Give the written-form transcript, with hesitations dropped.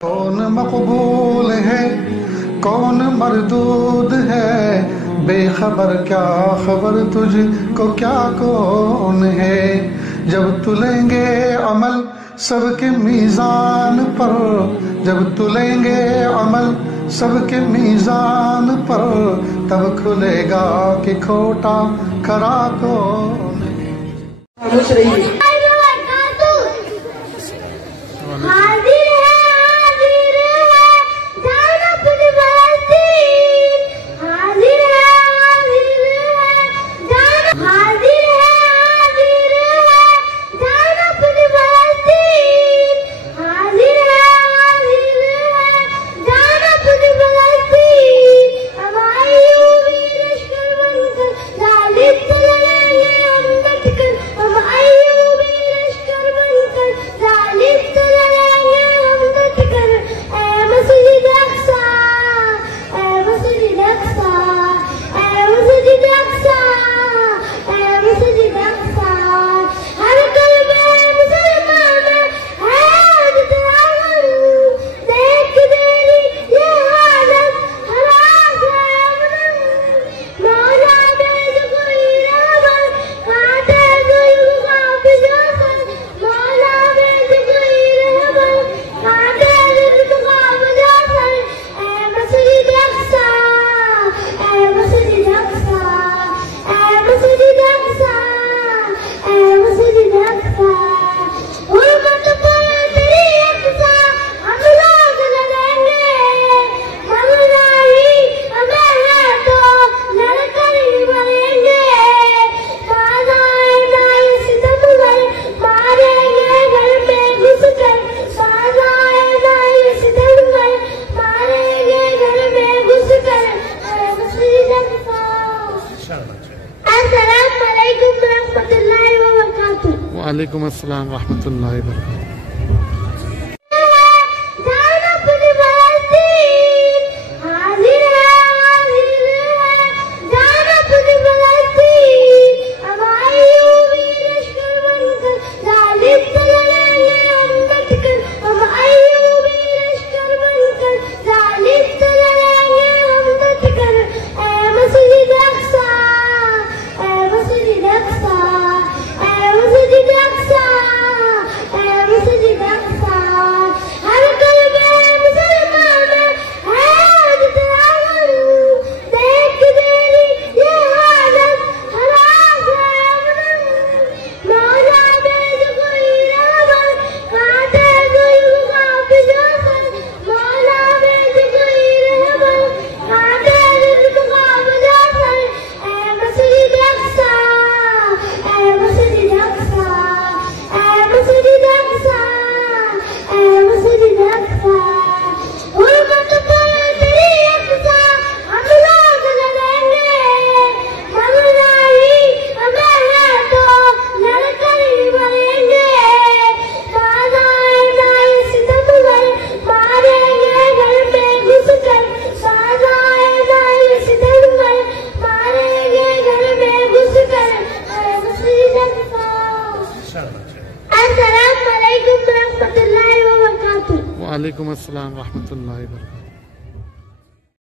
कौन मकबूल है कौन मरदूद है, बेखबर क्या खबर तुझको क्या कौन है। जब तुलेंगे अमल सबके मीज़ान पर, जब तुलेंगे अमल सबके मीज़ान पर, तब खुलेगा कि खोटा खरा कौन है। वालेकुम अस्सलाम रहमतुल्लाहि व बरकातुहू। वालेकुम अस्सलाम रहमतुल्लाहि व बरकातुहू।